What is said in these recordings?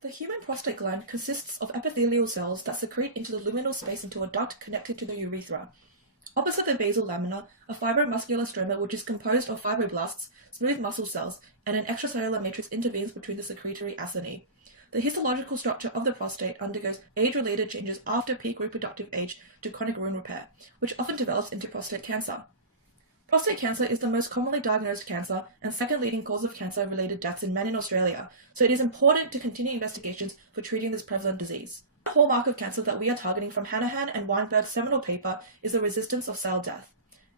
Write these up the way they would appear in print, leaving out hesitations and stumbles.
The human prostate gland consists of epithelial cells that secrete into the luminal space into a duct connected to the urethra. Opposite the basal lamina, a fibromuscular stroma which is composed of fibroblasts, smooth muscle cells, and an extracellular matrix intervenes between the secretory acini. The histological structure of the prostate undergoes age-related changes after peak reproductive age to chronic wound repair, which often develops into prostate cancer. Prostate cancer is the most commonly diagnosed cancer and second leading cause of cancer-related deaths in men in Australia, so it is important to continue investigations for treating this prevalent disease. The hallmark of cancer that we are targeting from Hanahan and Weinberg's seminal paper is the resistance of cell death.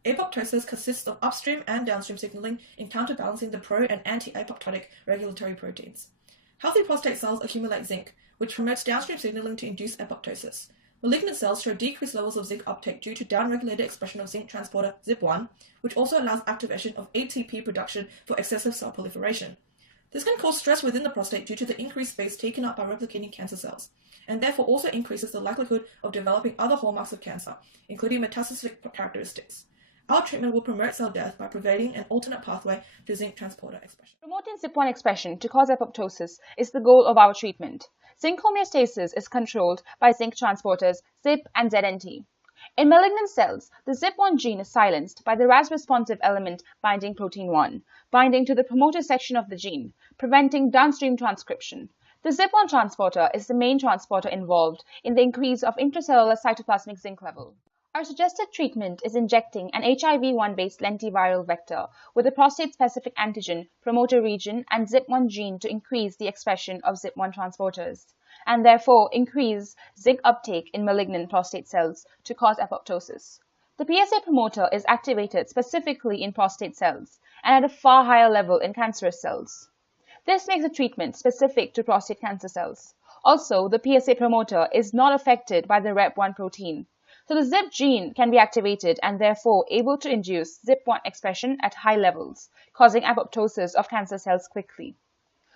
Apoptosis consists of upstream and downstream signaling in counterbalancing the pro- and anti-apoptotic regulatory proteins. Healthy prostate cells accumulate zinc, which promotes downstream signaling to induce apoptosis. Malignant cells show decreased levels of zinc uptake due to downregulated expression of zinc transporter ZIP1, which also allows activation of ATP production for excessive cell proliferation. This can cause stress within the prostate due to the increased space taken up by replicating cancer cells, and therefore also increases the likelihood of developing other hallmarks of cancer, including metastatic characteristics. Our treatment will promote cell death by providing an alternate pathway to zinc transporter expression. Promoting ZIP1 expression to cause apoptosis is the goal of our treatment. Zinc homeostasis is controlled by zinc transporters ZIP and ZNT. In malignant cells, the ZIP1 gene is silenced by the Ras-responsive element binding protein 1, binding to the promoter section of the gene, preventing downstream transcription. The ZIP1 transporter is the main transporter involved in the increase of intracellular cytoplasmic zinc level. Our suggested treatment is injecting an HIV-1-based lentiviral vector with a prostate-specific antigen, promoter region, and ZIP1 gene to increase the expression of ZIP1 transporters, and therefore increase zinc uptake in malignant prostate cells to cause apoptosis. The PSA promoter is activated specifically in prostate cells and at a far higher level in cancerous cells. This makes the treatment specific to prostate cancer cells. Also, the PSA promoter is not affected by the REP1 protein. So the ZIP gene can be activated and therefore able to induce ZIP1 expression at high levels, causing apoptosis of cancer cells quickly.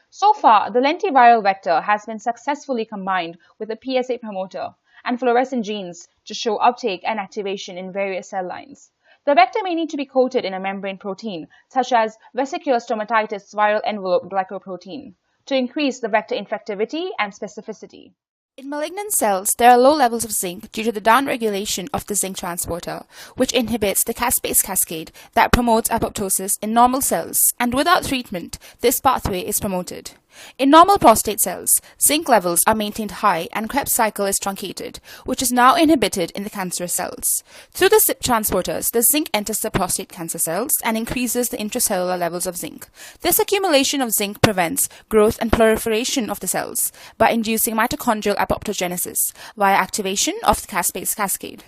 So far, the lentiviral vector has been successfully combined with the PSA promoter and fluorescent genes to show uptake and activation in various cell lines. The vector may need to be coated in a membrane protein, such as vesicular stomatitis viral envelope glycoprotein, to increase the vector infectivity and specificity. In malignant cells, there are low levels of zinc due to the downregulation of the zinc transporter, which inhibits the caspase cascade that promotes apoptosis in normal cells, and without treatment, this pathway is promoted. In normal prostate cells, zinc levels are maintained high and Krebs cycle is truncated, which is now inhibited in the cancerous cells. Through the ZIP transporters, the zinc enters the prostate cancer cells and increases the intracellular levels of zinc. This accumulation of zinc prevents growth and proliferation of the cells by inducing mitochondrial apoptogenesis via activation of the caspase cascade.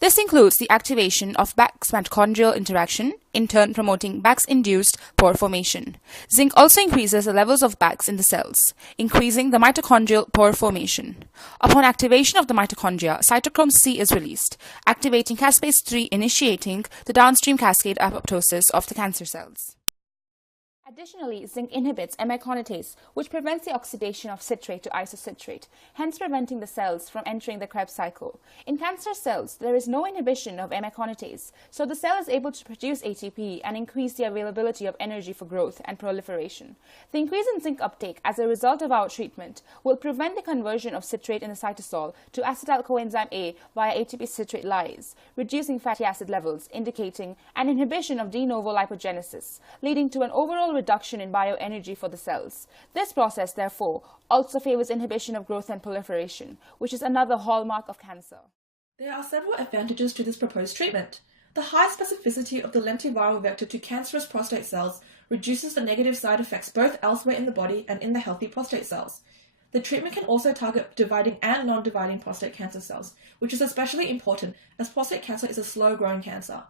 This includes the activation of Bax mitochondrial interaction, in turn promoting Bax-induced pore formation. Zinc also increases the levels of Bax in the cells, increasing the mitochondrial pore formation. Upon activation of the mitochondria, cytochrome C is released, activating caspase 3, initiating the downstream cascade apoptosis of the cancer cells. Additionally, zinc inhibits aconitase, which prevents the oxidation of citrate to isocitrate, hence preventing the cells from entering the Krebs cycle. In cancer cells, there is no inhibition of aconitase, so the cell is able to produce ATP and increase the availability of energy for growth and proliferation. The increase in zinc uptake as a result of our treatment will prevent the conversion of citrate in the cytosol to acetyl coenzyme A via ATP citrate lyase, reducing fatty acid levels, indicating an inhibition of de novo lipogenesis, leading to an overall reduction in bioenergy for the cells. This process, therefore, also favors inhibition of growth and proliferation, which is another hallmark of cancer. There are several advantages to this proposed treatment. The high specificity of the lentiviral vector to cancerous prostate cells reduces the negative side effects both elsewhere in the body and in the healthy prostate cells. The treatment can also target dividing and non-dividing prostate cancer cells, which is especially important as prostate cancer is a slow-growing cancer.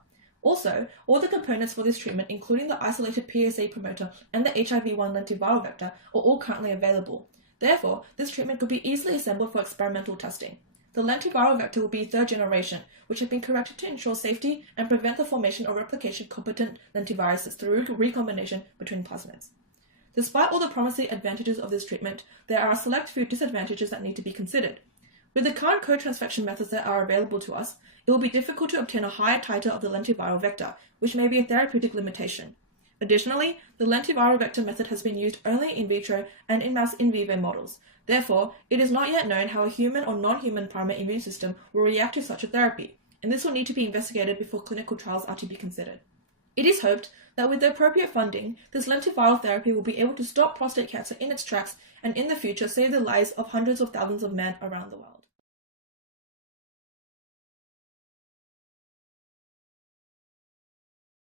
Also, all the components for this treatment, including the isolated PSA promoter and the HIV-1 lentiviral vector, are all currently available. Therefore, this treatment could be easily assembled for experimental testing. The lentiviral vector will be third generation, which have been corrected to ensure safety and prevent the formation or replication-competent lentiviruses through recombination between plasmids. Despite all the promising advantages of this treatment, there are a select few disadvantages that need to be considered. With the current co-transfection methods that are available to us, it will be difficult to obtain a higher titer of the lentiviral vector, which may be a therapeutic limitation. Additionally, the lentiviral vector method has been used only in vitro and in mouse in vivo models. Therefore, it is not yet known how a human or non-human primate immune system will react to such a therapy, and this will need to be investigated before clinical trials are to be considered. It is hoped that with the appropriate funding, this lentiviral therapy will be able to stop prostate cancer in its tracks and in the future save the lives of hundreds of thousands of men around the world.